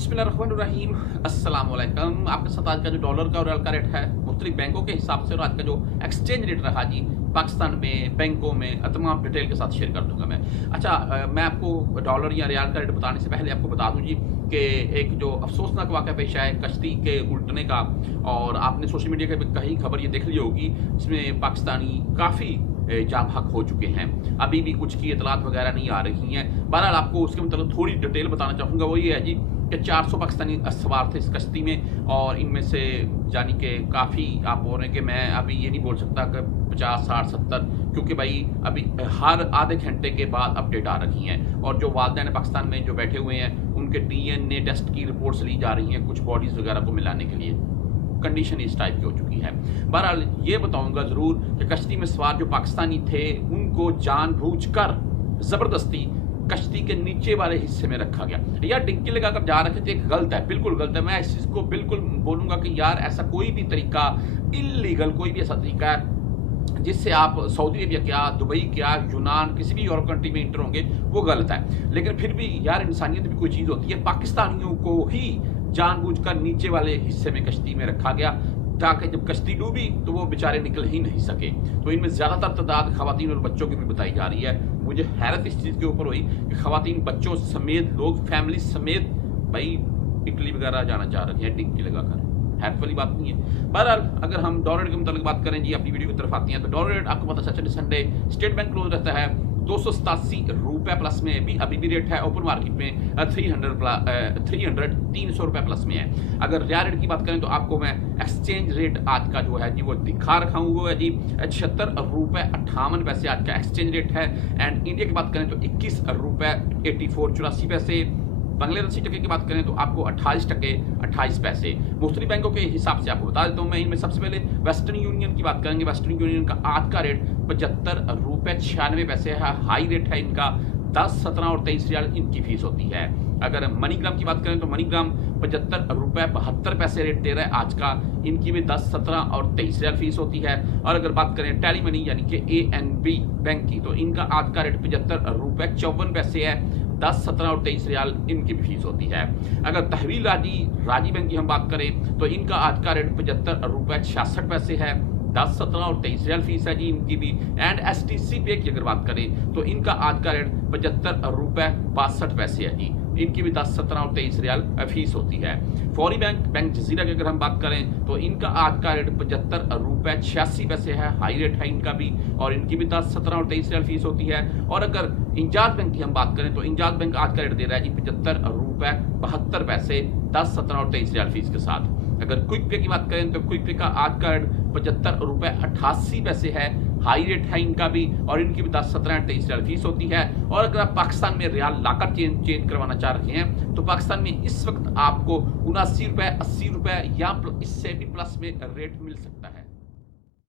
बिस्मिल्लाहिर्रहमानिर्रहीम अस्सलाम वालेकुम। आपके साथ आज का जो डॉलर का और रियाल का रेट है मुख्तलिफ बैंकों के हिसाब से और आज का जो एक्सचेंज रेट रहा जी पाकिस्तान में बैंकों में तमाम डिटेल के साथ शेयर कर दूंगा मैं। अच्छा, मैं आपको डॉलर या रियाल का रेट बताने से पहले आपको बता दूं जी कि एक जो अफसोसनाक वाक़या पेश आया है कश्ती के उल्टने का, और आपने सोशल मीडिया पे कहीं खबर ये देख ली होगी जिसमें पाकिस्तानी काफ़ी जाम हक हो चुके हैं। अभी भी कुछ की इतलात वगैरह नहीं आ रही हैं। बहरहाल आपको उसके मतलब थोड़ी डिटेल बताना चाहूँगा। वो ये है जी कि 400 पाकिस्तानी सवार थे इस कश्ती में, और इनमें से यानी कि काफ़ी आप बोल रहे हैं कि मैं अभी ये नहीं बोल सकता कि 50, 60, 70, क्योंकि भाई अभी हर आधे घंटे के बाद अपडेट आ रही हैं। और जो वालिदैन पाकिस्तान में जो बैठे हुए हैं उनके DNA टेस्ट की रिपोर्ट्स ली जा रही हैं कुछ बॉडीज़ वगैरह को मिलाने के लिए। कंडीशन इस टाइप की हो चुकी है। बहरहाल ये बताऊंगा ज़रूर कि कश्ती में सवार जो पाकिस्तानी थे उनको जानबूझकर ज़बरदस्ती कश्ती के नीचे वाले हिस्से में रखा गया या डिग्गी लगाकर जा रखे थे। गलत है, बिल्कुल गलत है। मैं इस चीज़ को बिल्कुल बोलूँगा कि यार ऐसा कोई भी तरीका इलीगल, कोई भी ऐसा तरीका है जिससे आप सऊदी अरेबिया क्या, दुबई क्या, यूनान, किसी भी यूरोप कंट्री में इंटर होंगे, वो गलत है। लेकिन फिर भी यार इंसानियत भी कोई चीज़ होती है। पाकिस्तानियों को ही जानबूझकर नीचे वाले हिस्से में कश्ती में रखा गया ताकि जब कश्ती डूबी तो वो बेचारे निकल ही नहीं सके। तो इनमें ज़्यादातर तादाद खवातीन और बच्चों की भी बताई जा रही है। मुझे हैरत इस चीज़ के ऊपर हुई कि खवातीन बच्चों समेत लोग फैमिली समेत भाई इटली वगैरह जाना चाह रहे हैं डिग्गी लगाकर। हैरत वाली बात नहीं है। बहरहाल अगर हम डॉलर रेट के मतलब बात करें जी, अपनी वीडियो की तरफ आती हैं तो डॉलर रेट आपको पता Saturday Sunday state bank close रहता है 287 रुपये प्लस में भी अभी भी रेट है। ओपन मार्केट में 300 रुपये प्लस में है। अगर रियाल रेट की बात करें तो आपको मैं एक्सचेंज रेट आज का जो है जी वो दिखा रखा हूँ। वो है जी 76 रुपये 58 आज का एक्सचेंज रेट है। एंड इंडिया की बात करें तो 21 रुपये 84 पैसे। बांग्लादेशी टके की बात करें तो आपको 28 टके 28 पैसे। मुख्तलिफ बैंकों के हिसाब से आपको बता देता हूँ मैं। इनमें सबसे पहले वेस्टर्न यूनियन की बात करेंगे। वेस्टर्न यूनियन का आज का रेट 75 रुपये 96 पैसे है। हाई रेट है इनका 10, 17 और 23 रियाल इनकी फीस होती है। अगर मनीग्राम की बात करें तो मनीग्राम 75 रुपये 72 पैसे रेट दे रहा है आज का। इनकी भी 10, 17 और 23 रियाल फीस होती है। और अगर बात करें टेली मनी यानी कि ANB बैंक की तो इनका आज का रेट 75 रुपये 54 पैसे है। 10, 17 और 23 रियाल इनकी भी फीस होती है। अगर तहवील राजी बैंक की हम बात करें तो इनका आज का रेट 75 रुपये 66 पैसे है। 10, 17 और 23 रियाल फीस है जी इनकी भी। एंड STC पे की अगर बात करें तो इनका आज का रेट 75 रुपये 62 पैसे है जी। इनकी भी 10, 17 और 23 रियाल फीस होती है। फौरी बैंक जजीरा की अगर हम बात करें तो इनका आज का रेट 75 रुपये 86 पैसे है। हाई रेट है इनका भी, और इनकी भी 10, 17 और 23 रियाल फीस होती है। और अगर इंजाज बैंक की हम बात करें तो इंजाज बैंक आज का रेट दे रहा है जी 75 रुपये 72 पैसे। 10, 17 और 23 रियाल फीस के साथ। अगर क्विक पे की बात करें तो क्विक पे का आज का रेट 75 रुपये 88 पैसे है। हाई रेट है इनका भी, और इनकी भी 10, 17 और 23 रियाल फीस होती है। और अगर आप पाकिस्तान में रियाल लाकर चेंज करवाना चाह रहे हैं तो पाकिस्तान में इस वक्त आपको 79 रुपये 80 रुपये या इससे भी प्लस में रेट मिल सकता है।